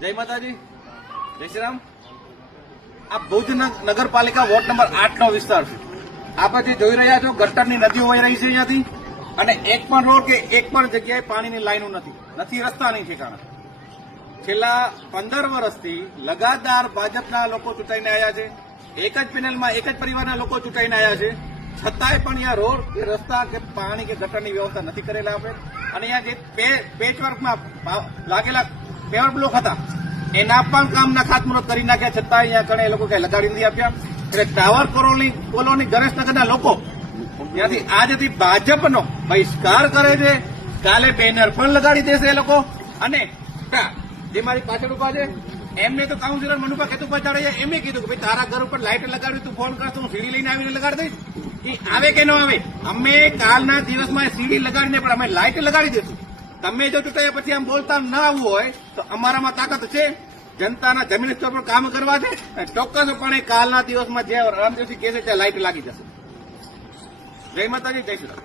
જય માતાજી, જય શ્રી રામ. આ ભુજ નગરપાલિકા વોર્ડ નંબર 8 નો વિસ્તાર છે. આપણે જે જોઈ રહ્યા છો ગટરની નદીઓ વહી રહી છે અહીંયાથી, અને એક પણ રોડ કે એક પણ જગ્યાએ પાણીની લાઈનો નથી રસ્તા નહીં ઠેકાણા. છેલ્લા 15 વર્ષથી લગાતાર ભાજપના લોકો ચૂંટાઈને આવ્યા છે. એક જ પેનલમાં એક જ પરિવારના લોકો ચૂંટાઈને આવ્યા છે. છતાંય પણ અહીંયા રોડ કે રસ્તા કે પાણી કે ગટરની વ્યવસ્થા નથી કરેલા આપણે. અને અહીંયા જે પેચવર્કમાં લાગેલા પેવર બ્લોક હતા એના પણ કામના ખાતમુહૂર્ત કરી નાખ્યા, છતાં અહીંયા કણે એ લોકો કઈ લગાડી નથી આપ્યા. એટલે ટાવર કોલોની ગણેશનગરના લોકો ત્યાંથી આજથી ભાજપનો બહિષ્કાર કરે છે. કાલે બેનર પણ લગાડી દેશે એ લોકો. અને જે મારી પાછળ ઉભા છે એમને તો કાઉન્સિલર મનુભા ખેતુભા જાડેજા એમને કીધું કે ભાઈ તારા ઘર ઉપર લાઇટ લગાડવી, તું ફોન કરતો હું સીડી લઈને આવીને લગાડી દઈશ. એ આવે કે ન આવે, અમે કાલના દિવસમાં સીડી લગાડીને પણ અમે લાઇટ લગાડી દઈશું. તમે જો ચૂંટાયા પછી આમ બોલતા ન આવવું હોય તો અમારામાં તાકાત છે. જનતાના જમીન સ્તર પર કામ કરવા છે. ચોક્કસપણે કાલના દિવસમાં જે રામદેવસિંહ કહે છે ત્યાં લાઇટ લાગી જશે. જય માતાજી, જય શ્રી રામ.